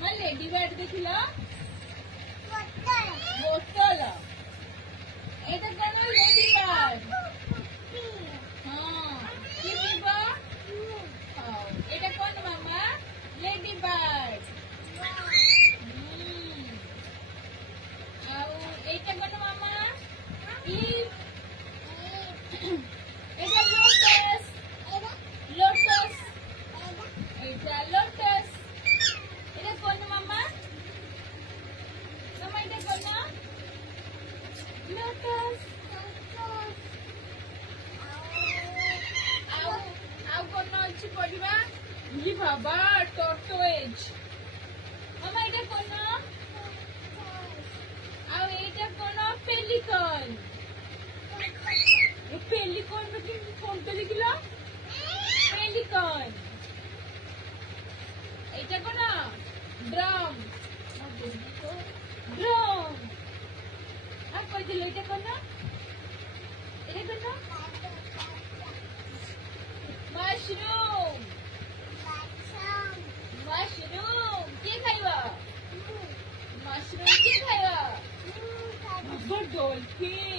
मैं lady board देखिला बोतल एटा कोन लेडी बार्ड हां की पिबा हां एटा कोन मामा लेडी बार्ड आउ एटा कोन मामा ई एटा लोटस लोटस एटा लोटस एटा कोन मामा मामा एटा कोन लोटस आउ कोन अछि पढिबा ई बाबा टॉर्टोइज मामा एटा कोन आउ एटा कोन पेलिकन ए पेलिकन पे फोन पे लिखला पेलिकन एटा कोन ड्रम ड्रम आ कोइ दिले एटा कोन मशरूम मशरूम के खाइबा मशरूम के खाइबा डॉल्फिन